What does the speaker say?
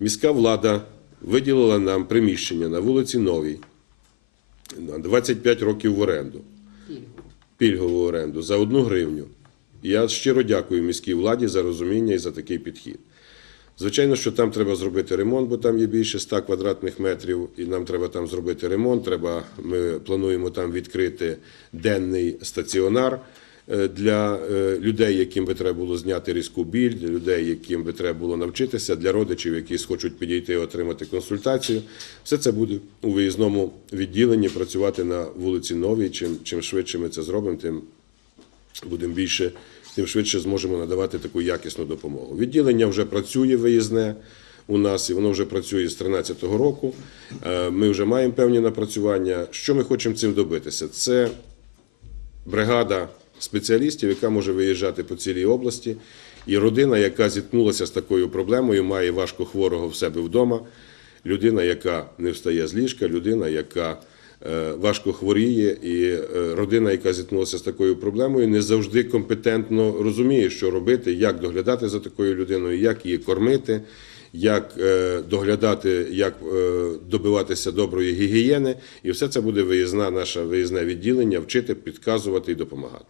Міська влада виділила нам приміщення на вулиці Новій на 25 років в оренду, пільгову оренду за одну гривню. Я щиро дякую міській владі за розуміння і за такий підхід. Звичайно, що там треба зробити ремонт, бо там є більше 100 квадратних метрів, і нам треба там зробити ремонт. Треба, ми плануємо там відкрити денний стаціонар для е, людей, яким би треба було зняти різку біль, для людей, яким би треба було навчитися, для родичів, які хочуть підійти і отримати консультацію. Все це буде у виїзному відділенні працювати на вулиці Новій. Чим, чим швидше ми це зробимо, тим будемо більше, тим швидше зможемо надавати таку якісну допомогу. Відділення вже працює виїзне у нас, і воно вже працює з 2013 року. Е, Ми вже маємо певні напрацювання. Що ми хочемо цим добитися? Це бригада спеціалістів, яка може виїжджати по цілій області, і родина, яка зіткнулася з такою проблемою, має важко хворого в себе вдома. Людина, яка не встає з ліжка, людина, яка е, важко хворіє, і е, родина, яка зіткнулася з такою проблемою, не завжди компетентно розуміє, що робити, як доглядати за такою людиною, як її кормити, як е, доглядати, як добиватися доброї гігієни. І все це буде виїзна, наше виїзне відділення, вчити, підказувати і допомагати.